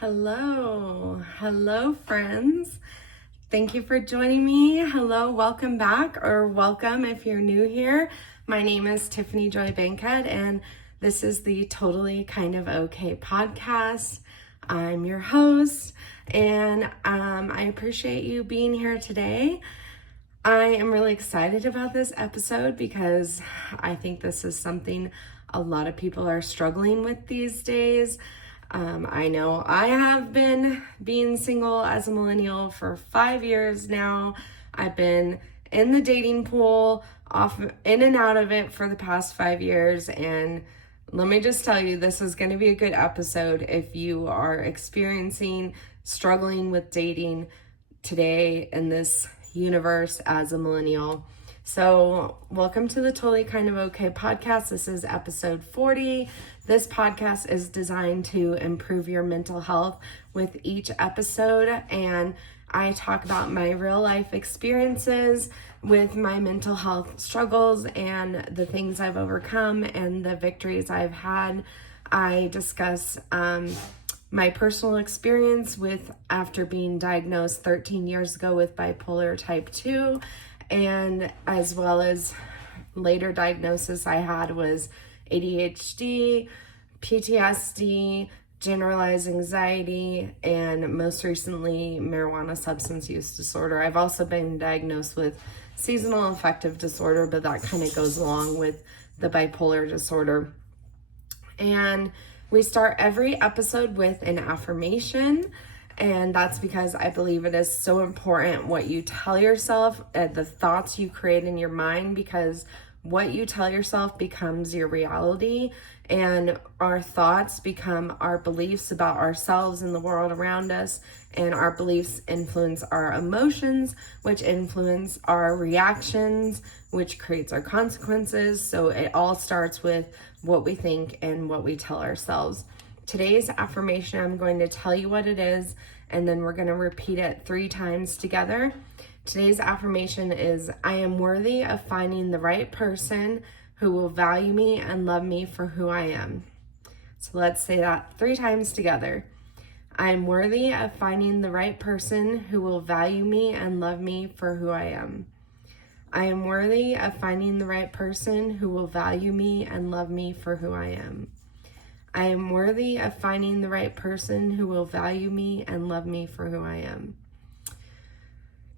Hello, friends. Thank you for joining me. Hello, welcome back, or welcome if you're new here. My name is Tiffany Joy Bankhead, and this is the Totally Kind of Okay podcast. I'm your host, and I appreciate you being here today. I am really excited about this episode because I think this is something a lot of people are struggling with these days. I know I have been being single as a millennial for 5 years now. I've been in the dating pool, off in and out of it for the past 5 years. And let me just tell you, this is going to be a good episode if you are experiencing, struggling with dating today in this universe as a millennial. So welcome to the Totally Kind of Okay podcast. This is episode 40. This podcast is designed to improve your mental health with each episode, and I talk about my real life experiences with my mental health struggles and the things I've overcome and the victories I've had. I discuss my personal experience with after being diagnosed 13 years ago with bipolar type 2, and as well as later diagnosis I had was ADHD, PTSD, generalized anxiety, and most recently marijuana substance use disorder. I've also been diagnosed with seasonal affective disorder, but that kind of goes along with the bipolar disorder. And we start every episode with an affirmation, and that's because I believe it is so important what you tell yourself, the thoughts you create in your mind, because what you tell yourself becomes your reality, and our thoughts become our beliefs about ourselves and the world around us, and our beliefs influence our emotions, which influence our reactions, which creates our consequences. So it all starts with what we think and what we tell ourselves. Today's affirmation, I'm going to tell you what it is, and then we're going to repeat it 3 times together. Today's affirmation is, I am worthy of finding the right person who will value me and love me for who I am. So let's say that 3 times together. I am worthy of finding the right person who will value me and love me for who I am. I am worthy of finding the right person who will value me and love me for who I am. I am worthy of finding the right person who will value me and love me for who I am.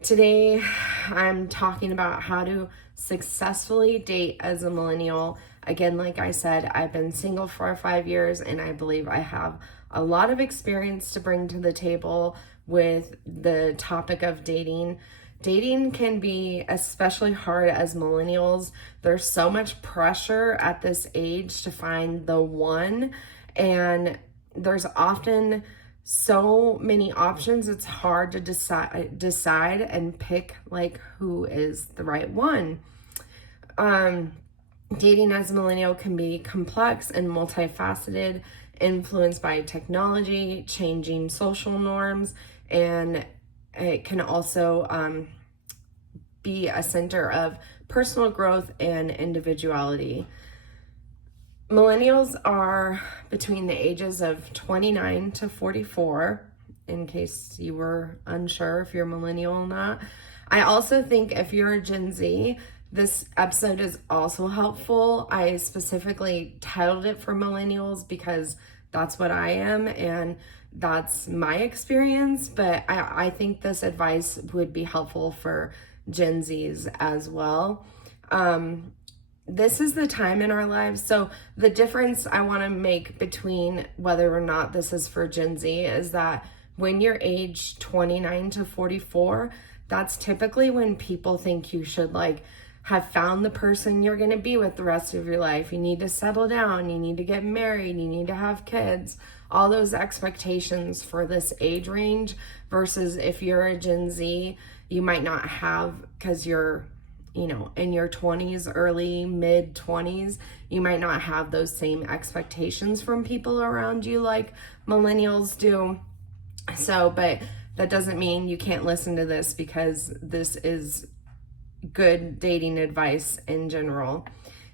Today, I'm talking about how to successfully date as a millennial. Again, like I said, I've been single for 5 years, and I believe I have a lot of experience to bring to the table with the topic of dating. Dating can be especially hard as millennials. There's so much pressure at this age to find the one, and there's often so many options. It's hard to decide and pick like who is the right one. Dating as a millennial can be complex and multifaceted, influenced by technology, changing social norms, and it can also be a center of personal growth and individuality. Millennials are between the ages of 29 to 44, in case you were unsure if you're a millennial or not. I also think if you're a Gen Z, this episode is also helpful. I specifically titled it for millennials because that's what I am and that's my experience, but I think this advice would be helpful for Gen Zs as well. This is the time in our lives. So the difference I want to make between whether or not this is for Gen Z is that when you're age 29 to 44, that's typically when people think you should have found the person you're going to be with the rest of your life. You need to settle down, you need to get married, you need to have kids, all those expectations for this age range, versus if you're a Gen Z, you might not have, because you're in your 20s, early mid 20s, you might not have those same expectations from people around you like millennials do. So, but that doesn't mean you can't listen to this, because this is good dating advice in general.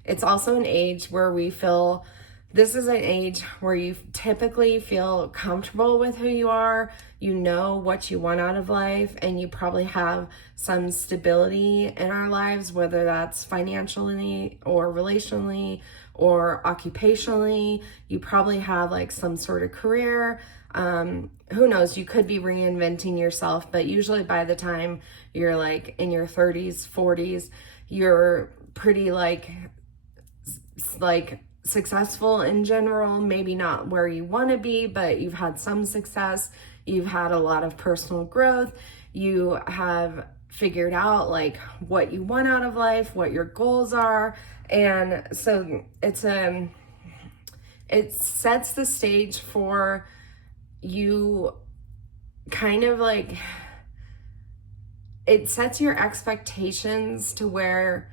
It's also an age where we feel this is an age where you typically feel comfortable with who you are, you know what you want out of life, and you probably have some stability in our lives, whether that's financially or relationally or occupationally. You probably have like some sort of career. Who knows, you could be reinventing yourself, but usually by the time you're like in your 30s, 40s, you're pretty like successful in general, maybe not where you want to be, but you've had some success, you've had a lot of personal growth, you have figured out like what you want out of life, what your goals are. And so it sets the stage for you, kind of like, it sets your expectations to where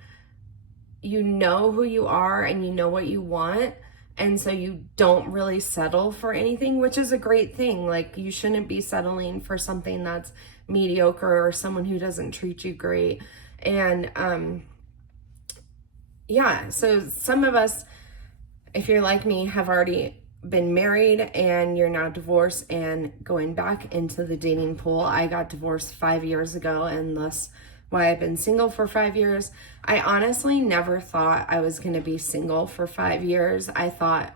you know who you are and you know what you want, and so you don't really settle for anything, which is a great thing. Like, you shouldn't be settling for something that's mediocre or someone who doesn't treat you great. And yeah, so some of us, if you're like me, have already been married and you're now divorced and going back into the dating pool. I got divorced 5 years ago, and thus why I've been single for 5 years. I honestly never thought I was going to be single for 5 years. I thought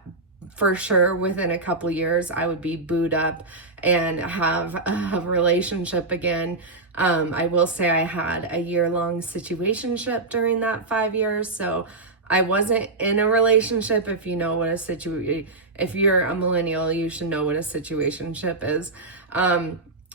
for sure within a couple years I would be booed up and have a relationship again. I will say I had a year-long situationship during that 5 years, so I wasn't in a relationship. If you know what if you're a millennial, you should know what a situationship is.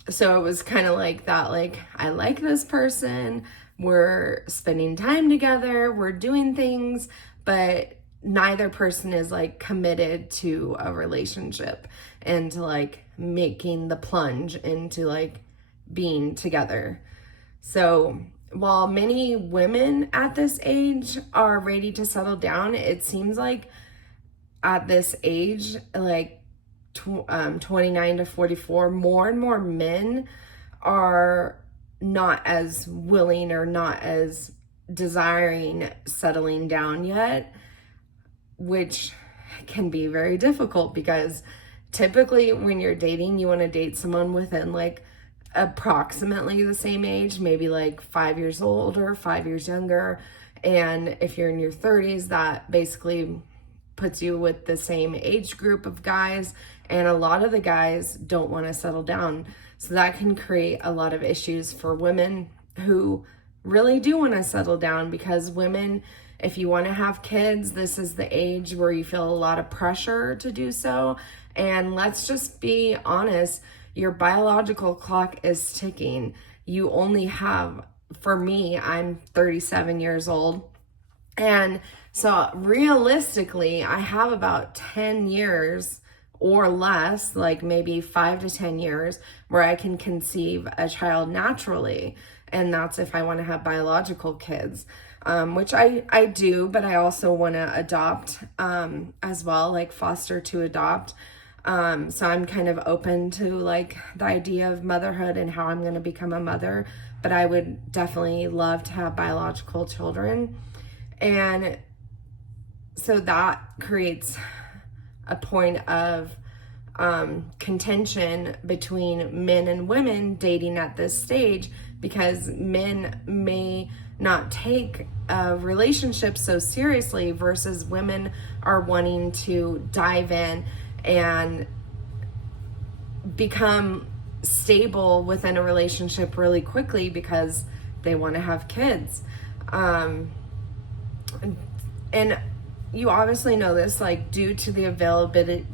So it was kind of like that, like, I like this person, we're spending time together, we're doing things, but neither person is like committed to a relationship and to like making the plunge into like being together. So while many women at this age are ready to settle down, it seems like at this age, like 29 to 44, more and more men are not as willing or not as desiring settling down yet, which can be very difficult because typically when you're dating, you want to date someone within like approximately the same age, maybe like 5 years older, 5 years younger. And if you're in your 30s, that basically puts you with the same age group of guys, and a lot of the guys don't want to settle down. So that can create a lot of issues for women who really do want to settle down, because women, if you want to have kids, this is the age where you feel a lot of pressure to do so. And let's just be honest, your biological clock is ticking. You only have, for me, I'm 37 years old. And so realistically, I have about 10 years or less, like maybe 5 to 10 years, where I can conceive a child naturally. And that's if I want to have biological kids, which I do, but I also want to adopt as well, like foster to adopt. So I'm kind of open to like the idea of motherhood and how I'm going to become a mother, but I would definitely love to have biological children. And so that creates a point of contention between men and women dating at this stage, because men may not take a relationship so seriously versus women are wanting to dive in and become stable within a relationship really quickly because they want to have kids. And you obviously know this, like, due to the availability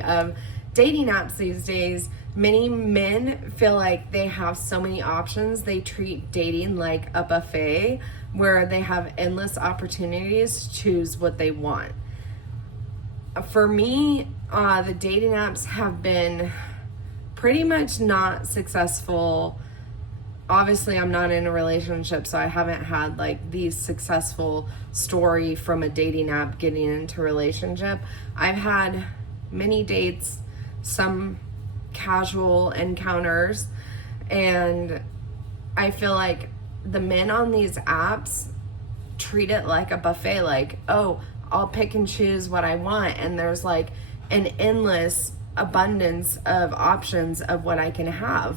of dating apps these days, many men feel like they have so many options. They treat dating like a buffet where they have endless opportunities to choose what they want. For me, the dating apps have been pretty much not successful. Obviously, I'm not in a relationship, so I haven't had like the successful story from a dating app getting into a relationship. I've had many dates, some casual encounters, and I feel like the men on these apps treat it like a buffet, like, oh, I'll pick and choose what I want, and there's like an endless abundance of options of what I can have.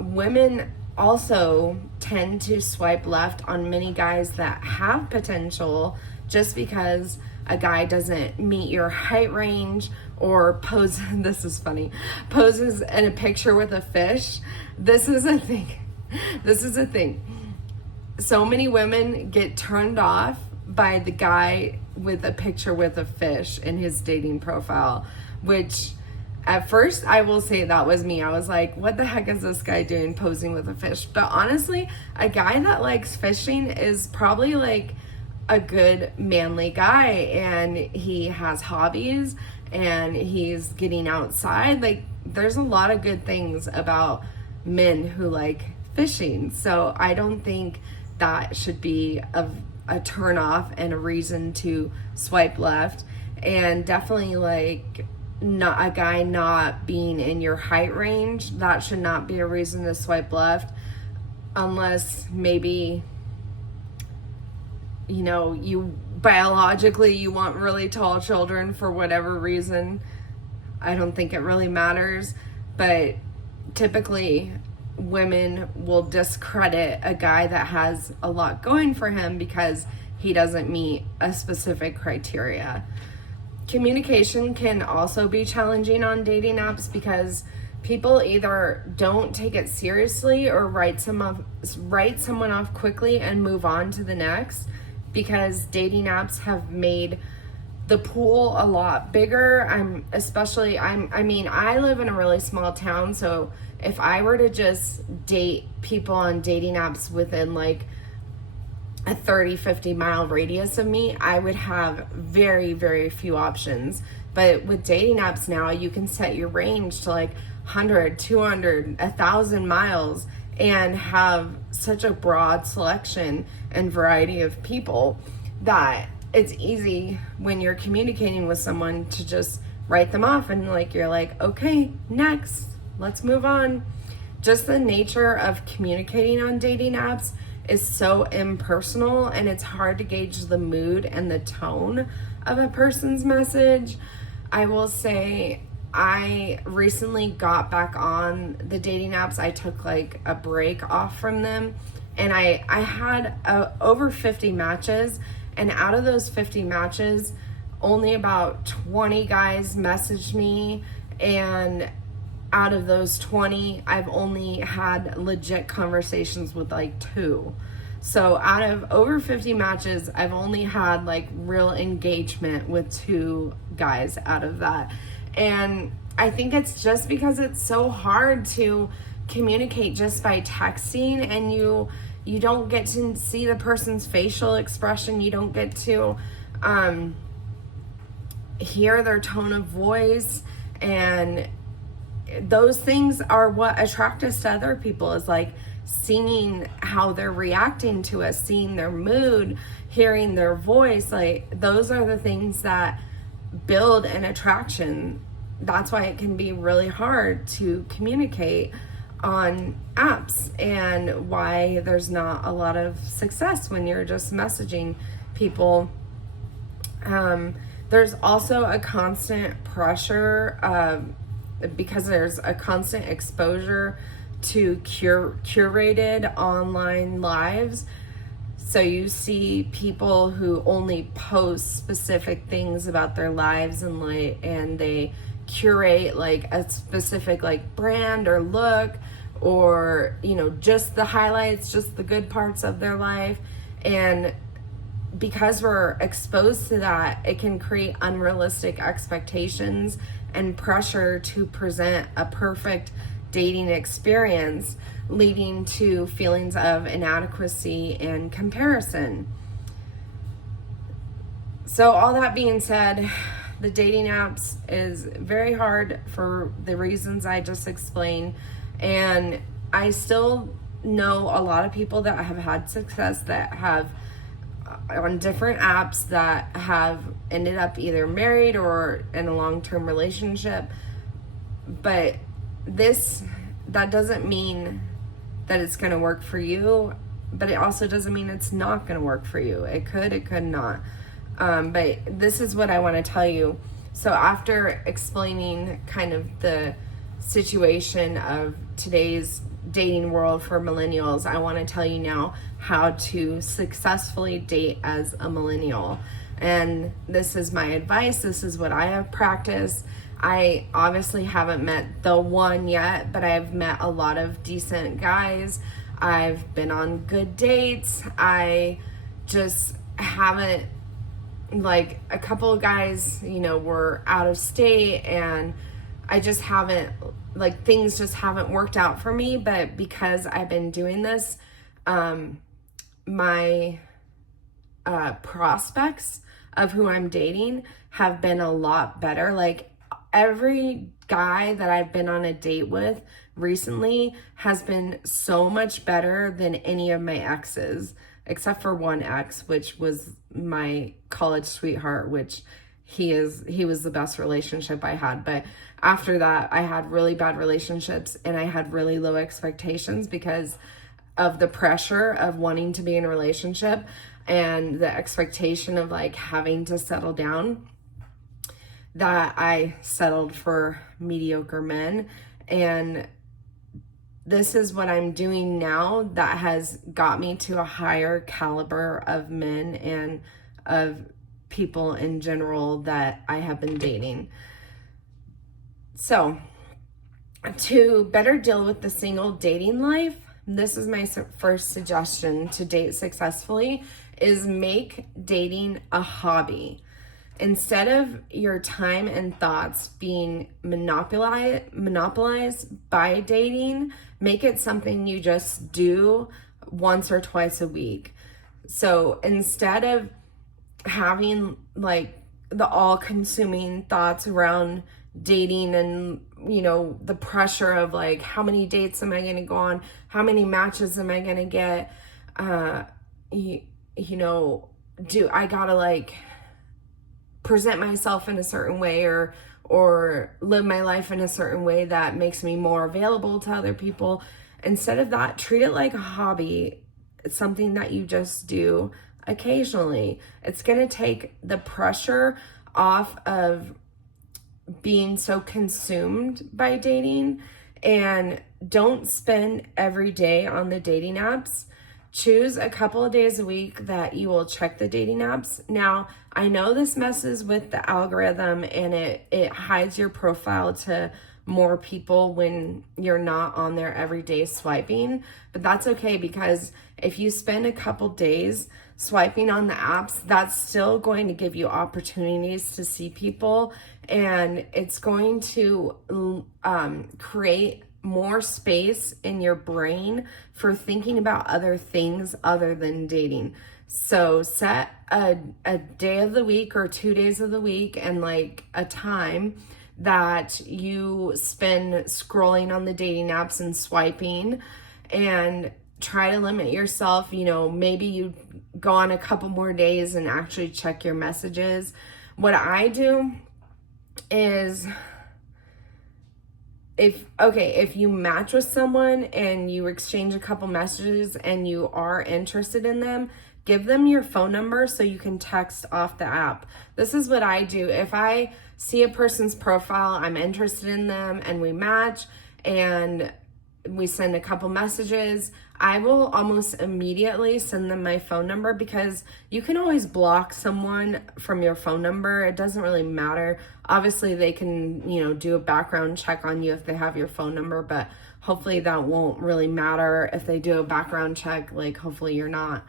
Women also tend to swipe left on many guys that have potential just because a guy doesn't meet your height range or this is funny, poses in a picture with a fish. This is a thing. So many women get turned off by the guy with a picture with a fish in his dating profile, which at first I will say that was me. I was like, what the heck is this guy doing posing with a fish? But honestly, a guy that likes fishing is probably like a good manly guy, and he has hobbies and he's getting outside. Like, there's a lot of good things about men who like fishing. So I don't think that should be a turn off and a reason to swipe left. And definitely like not a guy not being in your height range, that should not be a reason to swipe left, unless maybe, you know, you biologically you want really tall children for whatever reason. I don't think it really matters, but typically women will discredit a guy that has a lot going for him because he doesn't meet a specific criteria. Communication can also be challenging on dating apps because people either don't take it seriously or write someone off quickly and move on to the next, because dating apps have made the pool a lot bigger. I live in a really small town, so if I were to just date people on dating apps within like a 30-50 mile radius of me, I would have very, very few options. But with dating apps now, you can set your range to like 100, 200, 1,000 miles and have such a broad selection and variety of people that it's easy when you're communicating with someone to just write them off and like you're like, okay, next, let's move on. Just the nature of communicating on dating apps is so impersonal, and it's hard to gauge the mood and the tone of a person's message. I will say I recently got back on the dating apps. I took like a break off from them, and I had over 50 matches, and out of those 50 matches, only about 20 guys messaged me, and out of those 20, I've only had legit conversations with like 2. So out of over 50 matches, I've only had like real engagement with 2 guys out of that. And I think it's just because it's so hard to communicate just by texting, and you don't get to see the person's facial expression. You don't get to hear their tone of voice, and those things are what attract us to other people, is like seeing how they're reacting to us, seeing their mood, hearing their voice. Like, those are the things that build an attraction. That's why it can be really hard to communicate on apps, and why there's not a lot of success when you're just messaging people. There's also a constant pressure because there's a constant exposure to curated online lives. So you see people who only post specific things about their lives, and they curate like a specific like brand or look, or, you know, just the highlights, just the good parts of their life. And because we're exposed to that, it can create unrealistic expectations and pressure to present a perfect dating experience, leading to feelings of inadequacy and comparison. So all that being said, the dating apps is very hard for the reasons I just explained. And I still know a lot of people that have had success, that have on different apps, that have ended up either married or in a long-term relationship. But that doesn't mean that it's going to work for you, but it also doesn't mean it's not going to work for you. It could not. But this is what I want to tell you. So after explaining kind of the situation of today's dating world for millennials, I want to tell you now how to successfully date as a millennial. And this is my advice. This is what I have practiced. I obviously haven't met the one yet, but I've met a lot of decent guys. I've been on good dates. I just haven't, like, a couple of guys, were out of state, and I just haven't, like, things just haven't worked out for me. But because I've been doing this, my prospects of who I'm dating have been a lot better. Like, every guy that I've been on a date with recently has been so much better than any of my exes, except for one ex, which was my college sweetheart, which he was the best relationship I had. But after that, I had really bad relationships, and I had really low expectations because of the pressure of wanting to be in a relationship and the expectation of, like, having to settle down, that I settled for mediocre men. And this is what I'm doing now that has got me to a higher caliber of men and of people in general that I have been dating. So, to better deal with the single dating life, this is my first suggestion to date successfully, is make dating a hobby. Instead of your time and thoughts being monopolized by dating, make it something you just do once or twice a week. So instead of having, like, the all-consuming thoughts around dating and, the pressure of, like, how many dates am I going to go on? How many matches am I going to get? Do I gotta, like, present myself in a certain way or live my life in a certain way that makes me more available to other people? Instead of that, treat it like a hobby. It's something that you just do occasionally. It's going to take the pressure off of being so consumed by dating. And don't spend every day on the dating apps. Choose a couple of days a week that you will check the dating apps. Now, I know this messes with the algorithm, and it hides your profile to more people when you're not on there every day swiping, but that's okay, because if you spend a couple days swiping on the apps, that's still going to give you opportunities to see people, and it's going to create more space in your brain for thinking about other things other than dating. So set a day of the week or 2 days of the week, and, like, a time that you spend scrolling on the dating apps and swiping, and try to limit yourself. Maybe you go on a couple more days and actually check your messages. What I do is, if you match with someone and you exchange a couple messages and you are interested in them, give them your phone number so you can text off the app. This is what I do. If I see a person's profile, I'm interested in them, and we match and we send a couple messages, I will almost immediately send them my phone number, because you can always block someone from your phone number. It doesn't really matter. Obviously, they can, do a background check on you if they have your phone number, but hopefully that won't really matter if they do a background check. Like, hopefully you're not,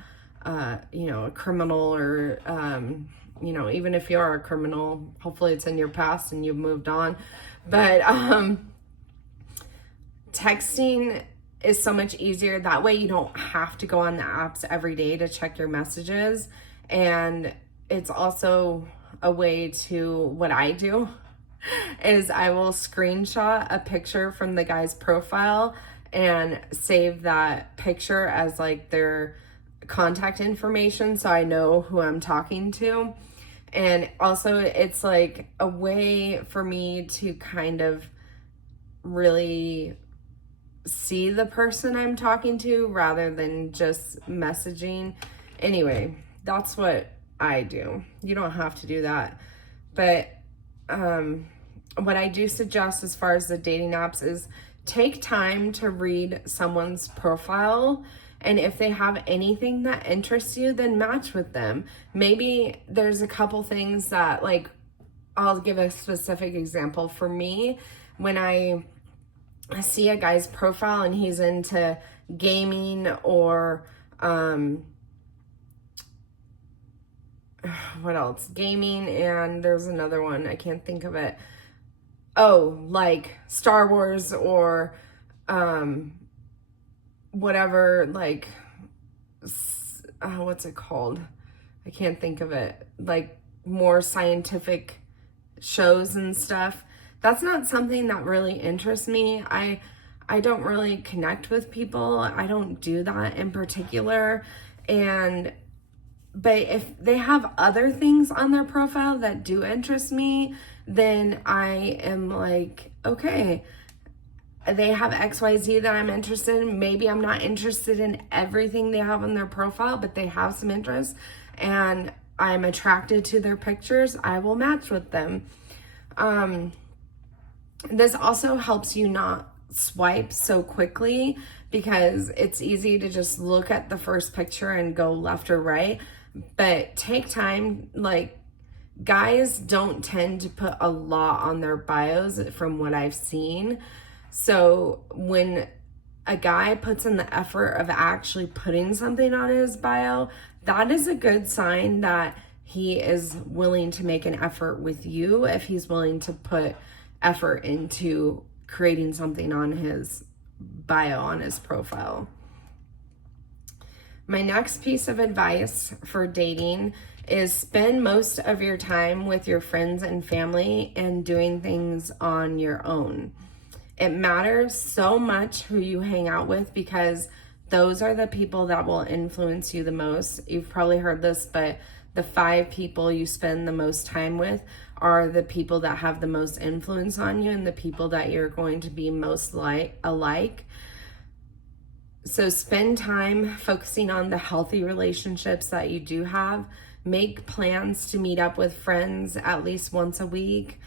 a criminal, or, even if you are a criminal, hopefully it's in your past and you've moved on. But texting is so much easier. That way you don't have to go on the apps every day to check your messages. And it's also a way to, what I do is I will screenshot a picture from the guy's profile and save that picture as, like, their contact information, so I know who I'm talking to. And also, it's like a way for me to kind of really see the person I'm talking to rather than just messaging. Anyway, that's what I do. You don't have to do that. But what I do suggest as far as the dating apps is take time to read someone's profile. And if they have anything that interests you, then match with them. Maybe there's a couple things that, like, I'll give a specific example. For me, when I see a guy's profile and he's into gaming or what else? Gaming, and there's another one, I can't think of it. Oh, like Star Wars or whatever, like what's it called? I can't think of it. Like more scientific shows and stuff. That's not something that really interests me. I don't really connect with people. I don't do that in particular. But if they have other things on their profile that do interest me, then I am like, okay, they have XYZ that I'm interested in. Maybe I'm not interested in everything they have on their profile, but they have some interest and I'm attracted to their pictures. I will match with them. This also helps you not swipe so quickly, because it's easy to just look at the first picture and go left or right. But take time. Like, guys don't tend to put a lot on their bios from what I've seen. So when a guy puts in the effort of actually putting something on his bio, that is a good sign that he is willing to make an effort with you, if he's willing to put effort into creating something on his bio, on his profile. My next piece of advice for dating is spend most of your time with your friends and family and doing things on your own. It matters so much who you hang out with, because those are the people that will influence you the most. You've probably heard this, but the 5 people you spend the most time with are the people that have the most influence on you and the people that you're going to be most alike. So spend time focusing on the healthy relationships that you do have. Make plans to meet up with friends at least once a week.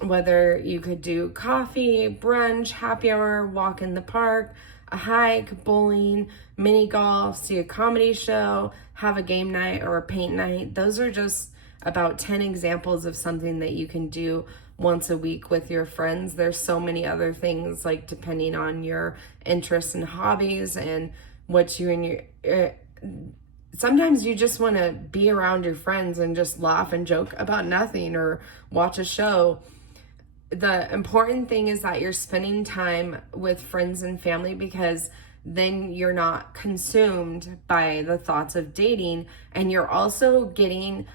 Whether you could do coffee, brunch, happy hour, walk in the park, a hike, bowling, mini golf, see a comedy show, have a game night or a paint night. Those are just about 10 examples of something that you can do once a week with your friends. There's so many other things, like depending on your interests and hobbies and what you and your sometimes you just want to be around your friends and just laugh and joke about nothing or watch a show. The important thing is that you're spending time with friends and family, because then you're not consumed by the thoughts of dating, and you're also getting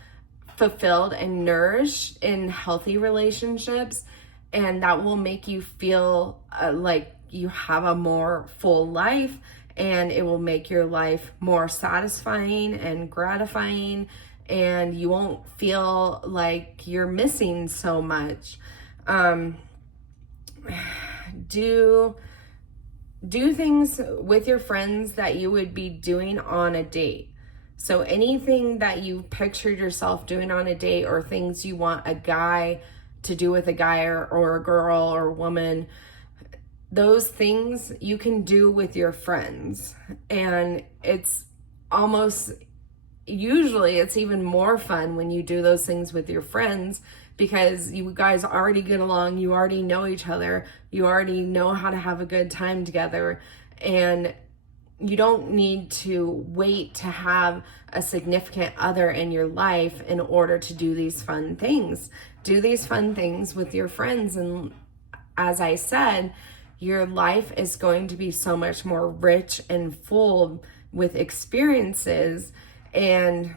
fulfilled and nourished in healthy relationships, and that will make you feel like you have a more full life, and it will make your life more satisfying and gratifying, and you won't feel like you're missing so much. Do things with your friends that you would be doing on a date. So anything that you pictured yourself doing on a date, or things you want a guy to do with a guy or a girl or a woman, those things you can do with your friends. And it's usually it's even more fun when you do those things with your friends, because you guys already get along, you already know each other, you already know how to have a good time together, and you don't need to wait to have a significant other in your life in order to do these fun things. Do these fun things with your friends, and as I said, your life is going to be so much more rich and full with experiences, and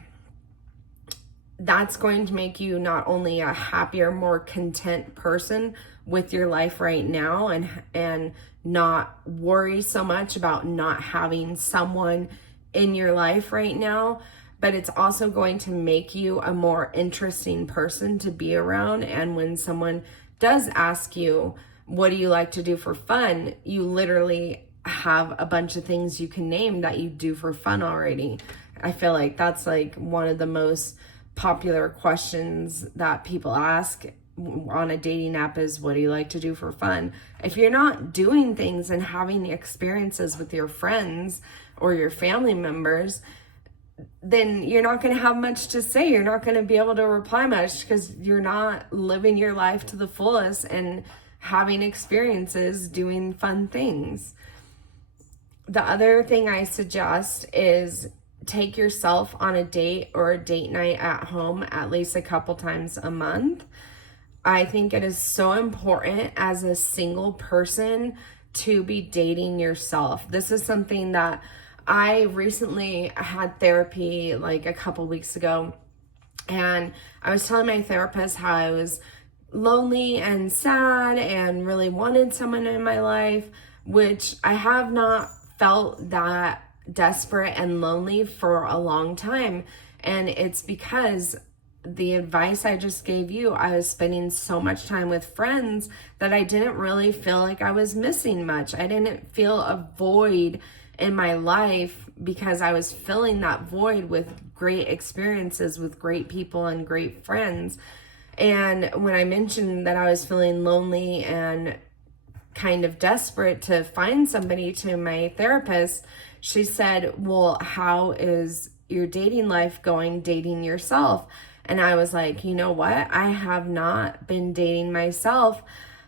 that's going to make you not only a happier, more content person with your life right now, and not worry so much about not having someone in your life right now, but it's also going to make you a more interesting person to be around. And when someone does ask you, what do you like to do for fun? You literally have a bunch of things you can name that you do for fun already. I feel like that's like one of the most popular questions that people ask on a dating app is, what do you like to do for fun? If you're not doing things and having experiences with your friends or your family members, then you're not going to have much to say. You're not going to be able to reply much because you're not living your life to the fullest and having experiences doing fun things. The other thing I suggest is take yourself on a date or a date night at home at least a couple times a month. I think it is so important as a single person to be dating yourself. This is something that I recently had therapy like a couple weeks ago, and I was telling my therapist how I was lonely and sad and really wanted someone in my life, which I have not felt that desperate and lonely for a long time. And it's because the advice I just gave you, I was spending so much time with friends that I didn't really feel like I was missing much. I didn't feel a void in my life because I was filling that void with great experiences with great people and great friends. And when I mentioned that I was feeling lonely and kind of desperate to find somebody to my therapist, she said, well, how is your dating life going, dating yourself? And I was like, you know what? I have not been dating myself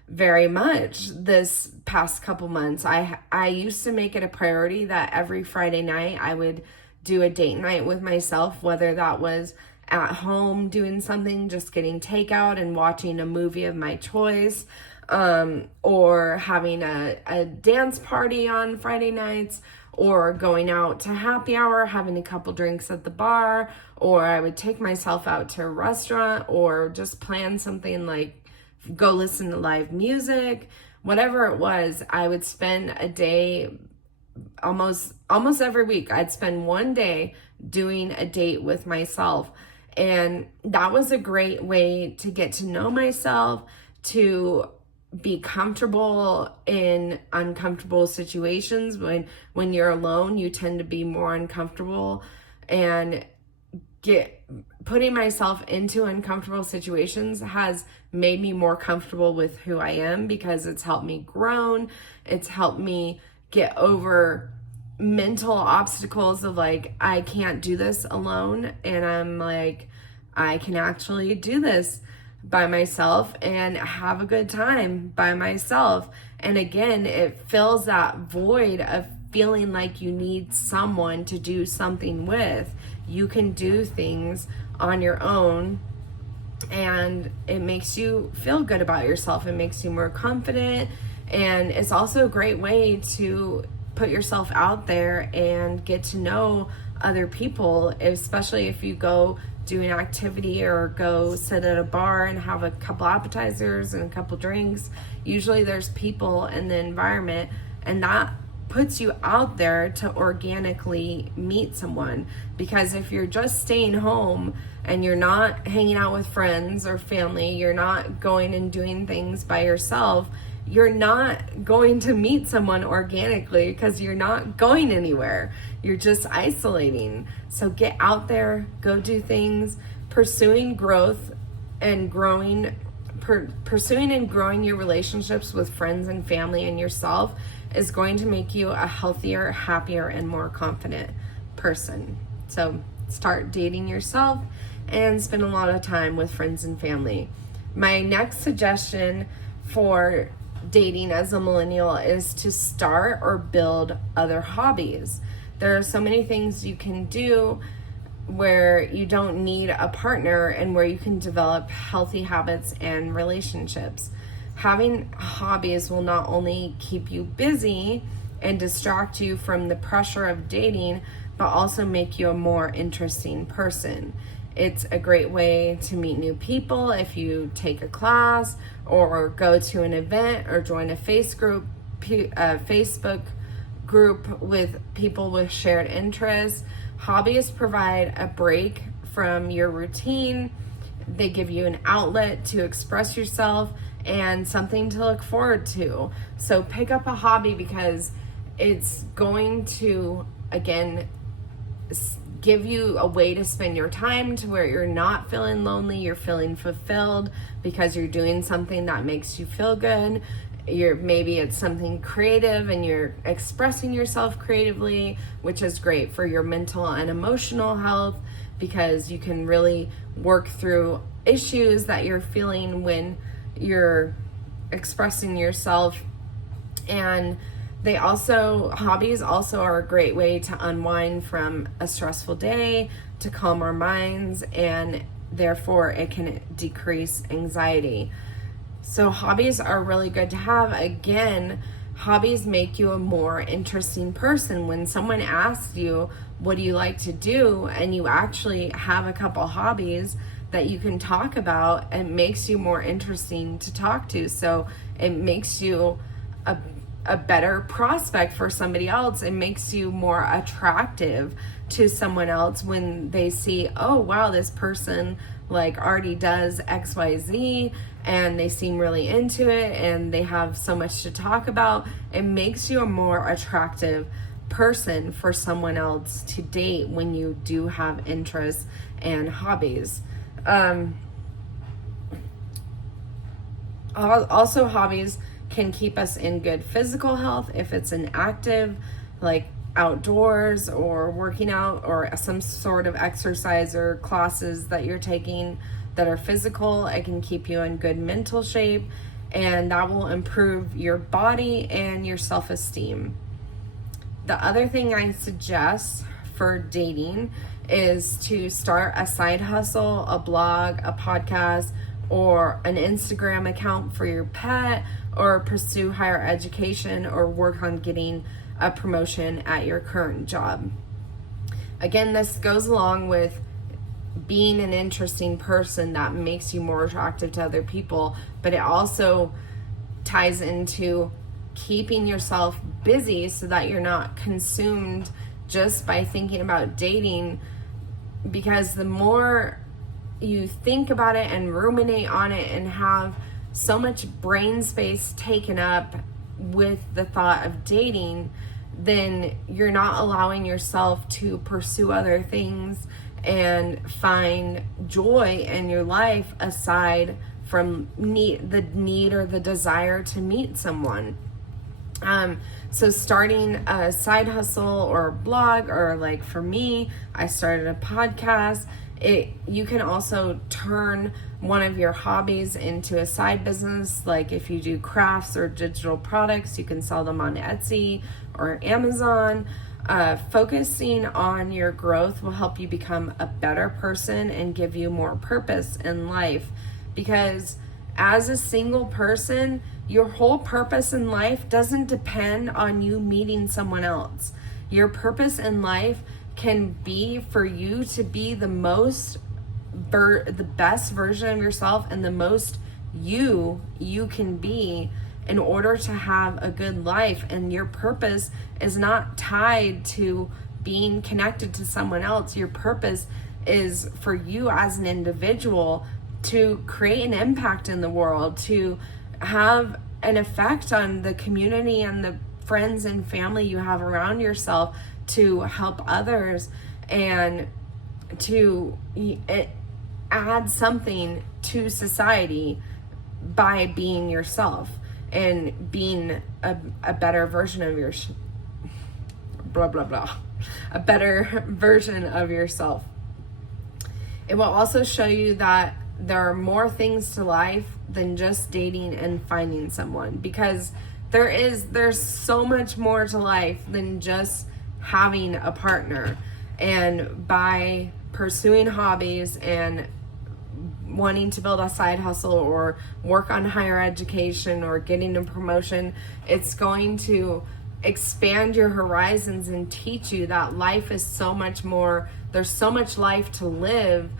very much this past couple months. I used to make it a priority that every Friday night I would do a date night with myself, whether that was at home doing something, just getting takeout and watching a movie of my choice, or having a dance party on Friday nights, or going out to happy hour, having a couple drinks at the bar, or I would take myself out to a restaurant, or just plan something like go listen to live music. Whatever it was, I would spend a day, almost every week, I'd spend one day doing a date with myself. And that was a great way to get to know myself, to be comfortable in uncomfortable situations. When you're alone, you tend to be more uncomfortable, and putting myself into uncomfortable situations has made me more comfortable with who I am, because it's helped me grow. It's helped me get over mental obstacles of like, I can't do this alone, and I'm like, I can actually do this by myself and have a good time by myself. And again, it fills that void of feeling like you need someone to do something with. You can do things on your own, and it makes you feel good about yourself. It makes you more confident, and it's also a great way to put yourself out there and get to know other people, especially if you go do an activity or go sit at a bar and have a couple appetizers and a couple drinks. Usually there's people in the environment, and that puts you out there to organically meet someone. Because if you're just staying home and you're not hanging out with friends or family, you're not going and doing things by yourself, you're not going to meet someone organically, because you're not going anywhere. You're just isolating. So get out there, go do things. Pursuing growth and growing your relationships with friends and family and yourself is going to make you a healthier, happier, and more confident person. So start dating yourself and spend a lot of time with friends and family. My next suggestion for dating as a millennial is to start or build other hobbies. There are so many things you can do where you don't need a partner, and where you can develop healthy habits and relationships. Having hobbies will not only keep you busy and distract you from the pressure of dating, but also make you a more interesting person. It's a great way to meet new people if you take a class or go to an event or join a Facebook group with people with shared interests. Hobbies provide a break from your routine. They give you an outlet to express yourself and something to look forward to. So pick up a hobby, because it's going to, again, give you a way to spend your time to where you're not feeling lonely, you're feeling fulfilled because you're doing something that makes you feel good. Maybe it's something creative and you're expressing yourself creatively, which is great for your mental and emotional health, because you can really work through issues that you're feeling when you're expressing yourself. And hobbies also are a great way to unwind from a stressful day, to calm our minds, and therefore it can decrease anxiety. So hobbies are really good to have. Again, hobbies make you a more interesting person. When someone asks you, what do you like to do? And you actually have a couple hobbies that you can talk about, it makes you more interesting to talk to. So it makes you a better prospect for somebody else. It makes you more attractive to someone else when they see, oh wow, this person like already does XYZ and they seem really into it and they have so much to talk about. It makes you a more attractive person for someone else to date when you do have interests and hobbies. Also, hobbies can keep us in good physical health if it's an active, like outdoors or working out or some sort of exercise or classes that you're taking that are physical. It can keep you in good mental shape, and that will improve your body and your self-esteem. The other thing I suggest for dating is to start a side hustle, a blog, a podcast, or an Instagram account for your pet, or pursue higher education, or work on getting a promotion at your current job. Again, this goes along with being an interesting person that makes you more attractive to other people, but it also ties into keeping yourself busy so that you're not consumed just by thinking about dating, because the more you think about it and ruminate on it and have so much brain space taken up with the thought of dating, then you're not allowing yourself to pursue other things and find joy in your life aside from the need or the desire to meet someone. So starting a side hustle or a blog, or like for me, I started a podcast. You can also turn one of your hobbies into a side business. Like if you do crafts or digital products, you can sell them on Etsy or Amazon. Focusing on your growth will help you become a better person and give you more purpose in life, because as a single person, your whole purpose in life doesn't depend on you meeting someone else. Your purpose in life can be for you to be the best version of yourself and the most you can be in order to have a good life. And your purpose is not tied to being connected to someone else. Your purpose is for you as an individual to create an impact in the world, to have an effect on the community and the friends and family you have around yourself, to help others and to add something to society by being yourself and being a better version of a better version of yourself. It will also show you that there are more things to life than just dating and finding someone, because there's so much more to life than just having a partner. And by pursuing hobbies and wanting to build a side hustle or work on higher education or getting a promotion, it's going to expand your horizons and teach you that life is so much more. There's so much life to live,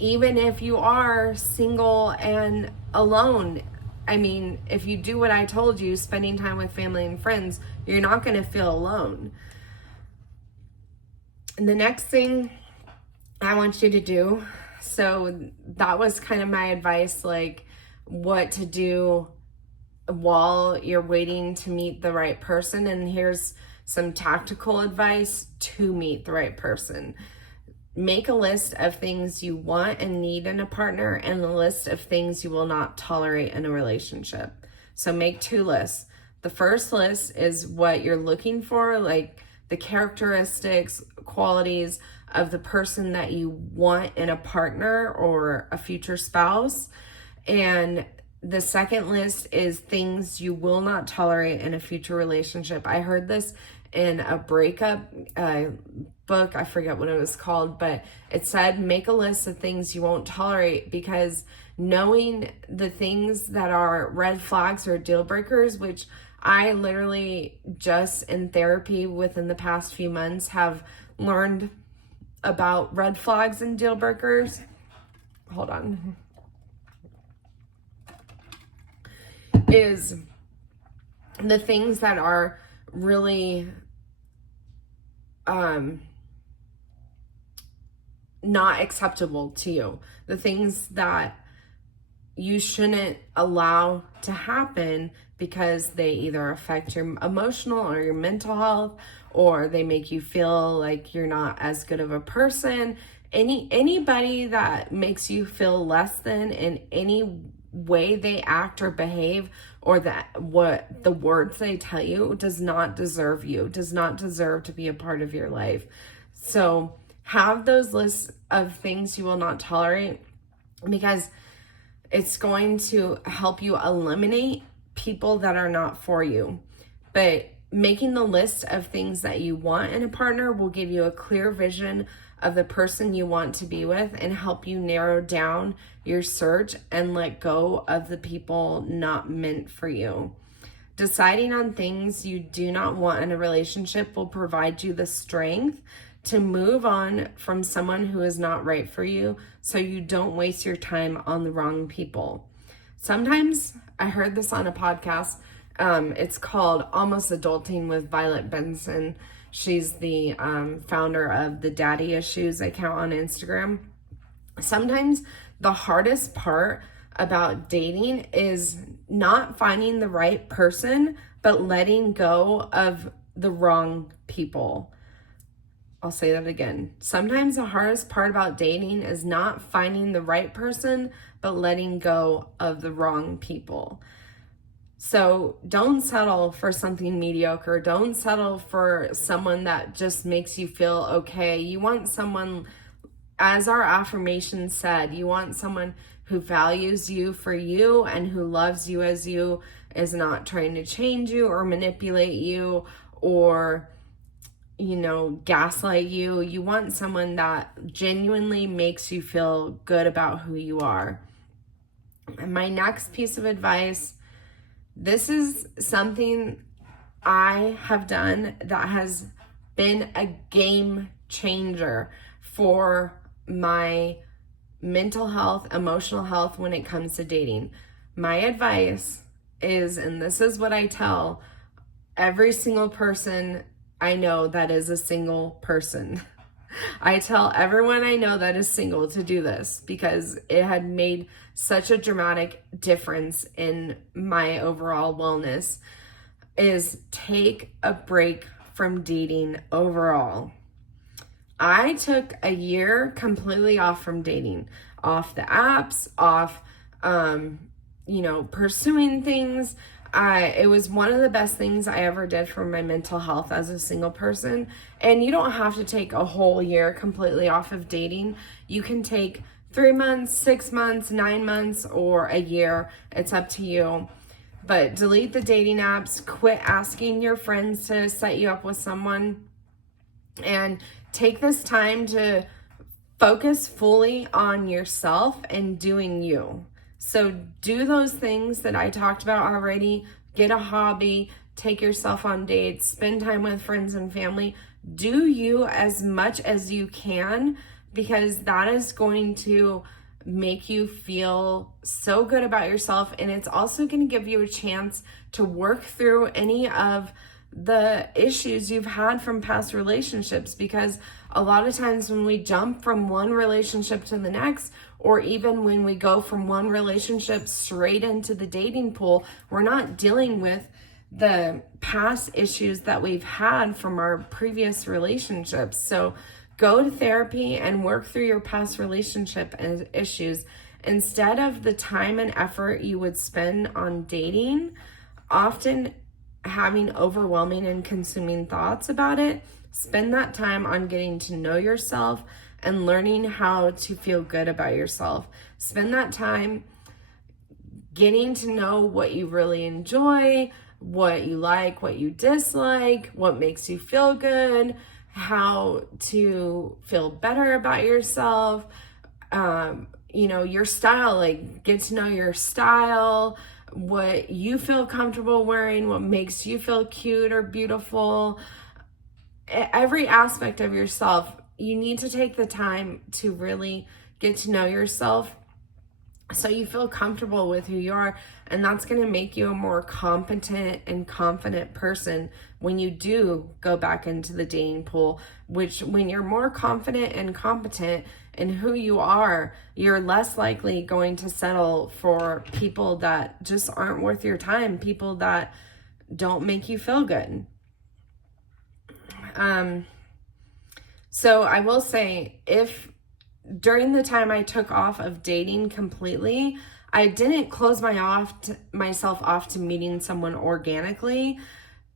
even if you are single and alone. I mean, if you do what I told you, spending time with family and friends, you're not going to feel alone. And the next thing I want you to do, so that was kind of my advice, like what to do while you're waiting to meet the right person. And here's some tactical advice to meet the right person. make a list of things you want and need in a partner and a list of things you will not tolerate in a relationship. So make 2 lists. The first list is what you're looking for, like the characteristics, qualities of the person that you want in a partner or a future spouse. And the second list is things you will not tolerate in a future relationship. I heard this in a breakup book. I forget what it was called, but it said make a list of things you won't tolerate, because knowing the things that are red flags or deal breakers, which I literally just in therapy within the past few months have learned about red flags and deal breakers. Hold on. Is the things that are really not acceptable to you, the things that you shouldn't allow to happen because they either affect your emotional or your mental health, or they make you feel like you're not as good of a person. Anybody that makes you feel less than in any way they act or behave, or that what the words they tell you, does not deserve you, does not deserve to be a part of your life. So have those lists of things you will not tolerate, because it's going to help you eliminate people that are not for you. But making the list of things that you want in a partner will give you a clear vision of the person you want to be with and help you narrow down your search and let go of the people not meant for you. Deciding on things you do not want in a relationship will provide you the strength to move on from someone who is not right for you, so you don't waste your time on the wrong people. Sometimes, I heard this on a podcast, it's called Almost Adulting with Violet Benson. She's the founder of the Daddy Issues account on Instagram. Sometimes the hardest part about dating is not finding the right person, but letting go of the wrong people. I'll say that again. Sometimes the hardest part about dating is not finding the right person, but letting go of the wrong people. So don't settle for something mediocre. Don't settle for someone that just makes you feel okay. You want someone, as our affirmation said, you want someone who values you for you and who loves you as you, is not trying to change you or manipulate you or gaslight you. You want someone that genuinely makes you feel good about who you are. And my next piece of advice, this is something I have done that has been a game changer for my mental health, emotional health when it comes to dating. My advice is, and this is what I tell every single person I know that is a single person. I tell everyone I know that is single to do this because it had made such a dramatic difference in my overall wellness, is take a break from dating overall. I took a year completely off from dating, off the apps, off, pursuing things. It was one of the best things I ever did for my mental health as a single person. And you don't have to take a whole year completely off of dating. You can take 3 months, 6 months, 9 months, or a year. It's up to you. But delete the dating apps, quit asking your friends to set you up with someone, and take this time to focus fully on yourself and doing you. So do those things that I talked about already. Get a hobby, take yourself on dates, spend time with friends and family. Do you as much as you can, because that is going to make you feel so good about yourself. And it's also going to give you a chance to work through any of the issues you've had from past relationships, because a lot of times when we jump from one relationship to the next, or even when we go from one relationship straight into the dating pool, we're not dealing with the past issues that we've had from our previous relationships. So Go to therapy and work through your past relationship issues. Instead of the time and effort you would spend on dating, often having overwhelming and consuming thoughts about it, spend that time on getting to know yourself and learning how to feel good about yourself. Spend that time getting to know what you really enjoy, what you like, what you dislike, what makes you feel good, how to feel better about yourself, your style, like get to know your style, what you feel comfortable wearing, what makes you feel cute or beautiful. Every aspect of yourself, you need to take the time to really get to know yourself so you feel comfortable with who you are. And that's going to make you a more competent and confident person when you do go back into the dating pool, which when you're more confident and competent in who you are, you're less likely going to settle for people that just aren't worth your time, people that don't make you feel good. So I will say, if during the time I took off of dating completely, I didn't close myself off to meeting someone organically.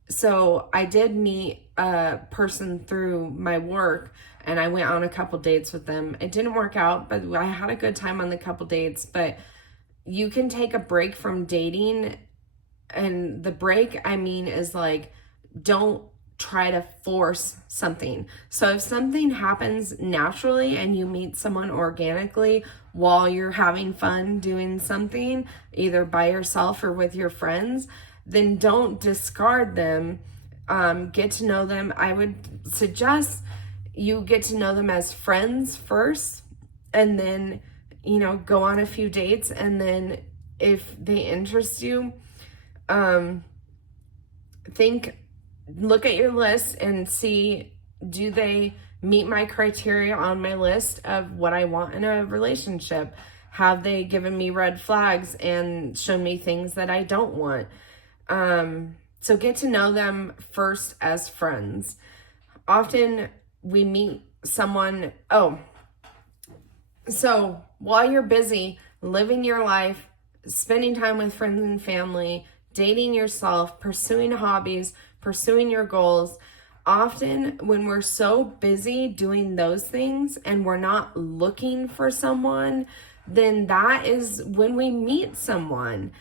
So I did meet a person through my work, and I went on a couple dates with them. It didn't work out, but I had a good time on the couple dates. But you can take a break from dating, and the break, I mean, is like, don't try to force something. So if something happens naturally and you meet someone organically while you're having fun doing something, either by yourself or with your friends, then don't discard them. Get to know them. I would suggest you get to know them as friends first, and then, go on a few dates. And then if they interest you, look at your list and see, do they meet my criteria on my list of what I want in a relationship? Have they given me red flags and shown me things that I don't want? So get to know them first as friends. Often we meet someone, so while you're busy living your life, spending time with friends and family, dating yourself, pursuing hobbies, pursuing your goals, often when we're so busy doing those things and we're not looking for someone, then that is when we meet someone.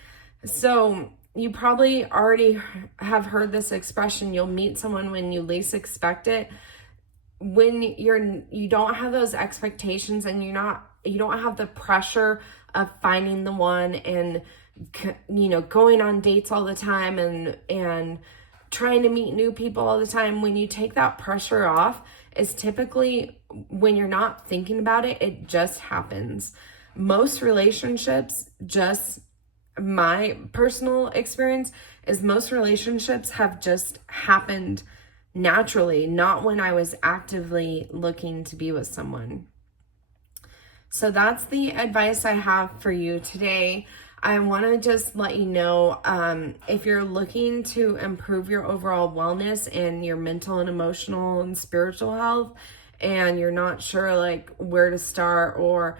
So you probably already have heard this expression, you'll meet someone when you least expect it. When you don't have those expectations and you don't have the pressure of finding the one and going on dates all the time and trying to meet new people all the time. When you take that pressure off, is typically when you're not thinking about it, it just happens. Most relationships, just my personal experience is, most relationships have just happened naturally, not when I was actively looking to be with someone. So that's the advice I have for you today. I want to just let you know, if you're looking to improve your overall wellness and your mental and emotional and spiritual health, and you're not sure like where to start, or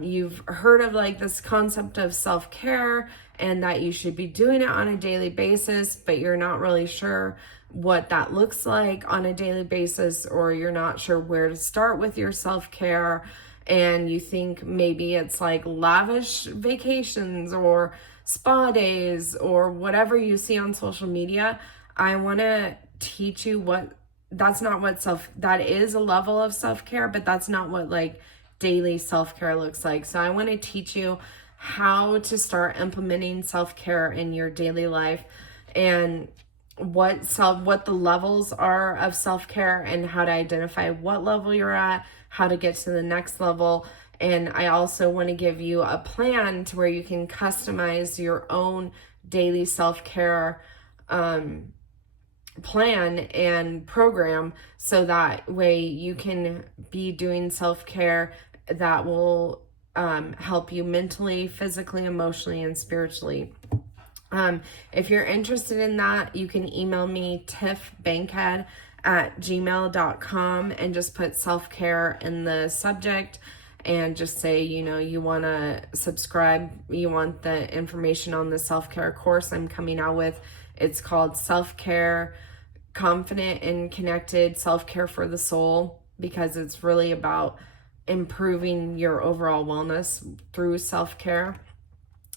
you've heard of like this concept of self-care and that you should be doing it on a daily basis, but you're not really sure what that looks like on a daily basis, or you're not sure where to start with your self-care, and you think maybe it's like lavish vacations or spa days or whatever you see on social media, I want to teach you that is a level of self-care, but that's not what like daily self-care looks like. So I want to teach you how to start implementing self-care in your daily life, and what the levels are of self-care, and how to identify what level you're at, how to get to the next level. And I also want to give you a plan to where you can customize your own daily self-care plan and program, so that way you can be doing self-care that will help you mentally, physically, emotionally, and spiritually. If you're interested in that, you can email me tiffbankhead gmail.com and just put self-care in the subject and just say, you want to subscribe, you want the information on the self-care course I'm coming out with. It's called Self-Care Confident and Connected Self-Care for the Soul, because it's really about improving your overall wellness through self-care.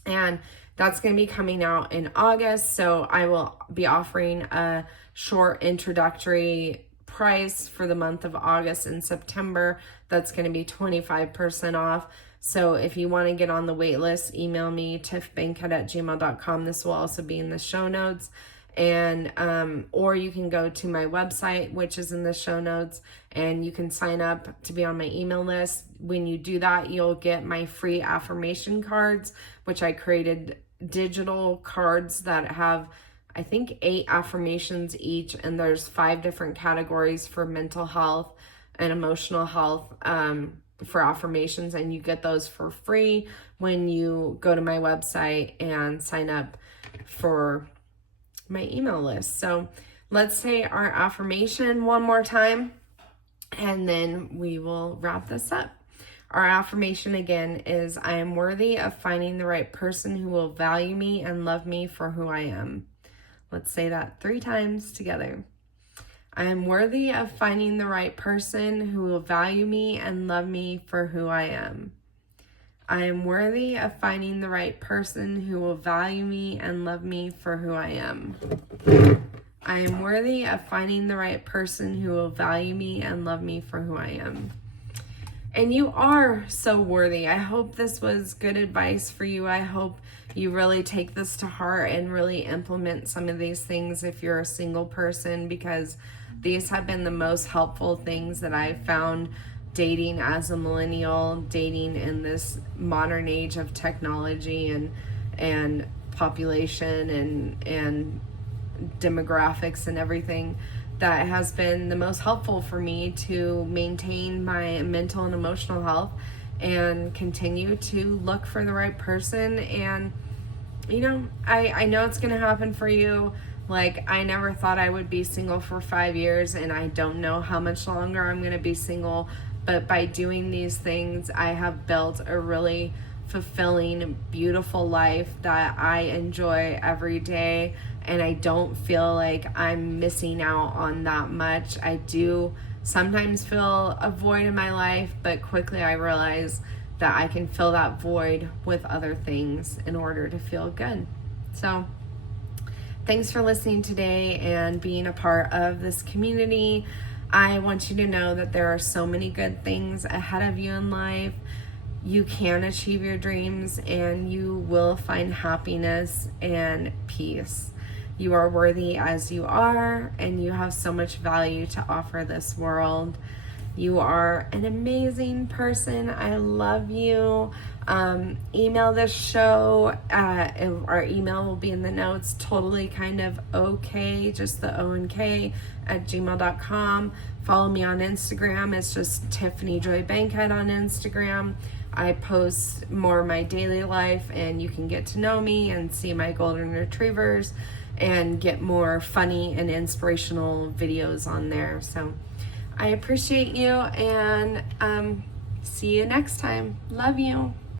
And that's going to be coming out in August. So I will be offering a short introductory price for the month of August and September. That's going to be 25% off. So if you want to get on the wait list, email me, tiffbankhead@gmail.com. This will also be in the show notes. And or you can go to my website, which is in the show notes, and you can sign up to be on my email list. When you do that, you'll get my free affirmation cards, which I created digital cards that have, I think, 8 affirmations each, and there's 5 different categories for mental health and emotional health for affirmations, and you get those for free when you go to my website and sign up for my email list. So let's say our affirmation one more time, and then we will wrap this up. Our affirmation again is, I am worthy of finding the right person who will value me and love me for who I am. Let's say that 3 times together. I am worthy of finding the right person who will value me and love me for who I am. I am worthy of finding the right person who will value me and love me for who I am. I am worthy of finding the right person who will value me and love me for who I am. And you are so worthy. I hope this was good advice for you. I hope you really take this to heart and really implement some of these things if you're a single person, because these have been the most helpful things that I've found dating as a millennial, dating in this modern age of technology and population and demographics and everything. That has been the most helpful for me to maintain my mental and emotional health and continue to look for the right person. And I know it's gonna happen for you. Like, I never thought I would be single for 5 years, and I don't know how much longer I'm gonna be single. But by doing these things, I have built a really fulfilling, beautiful life that I enjoy every day, and I don't feel like I'm missing out on that much. I do sometimes feel a void in my life, but quickly I realize that I can fill that void with other things in order to feel good. So thanks for listening today and being a part of this community. I want you to know that there are so many good things ahead of you in life. You can achieve your dreams, and you will find happiness and peace. You are worthy as you are, and you have so much value to offer this world. You are an amazing person. I love you. Email this show. Our email will be in the notes. Totally kind of okay, just the O and K @gmail.com. Follow me on Instagram. It's just Tiffany Joy Bankhead on Instagram. I post more of my daily life, and you can get to know me and see my golden retrievers and get more funny and inspirational videos on there. So I appreciate you, and see you next time. Love you.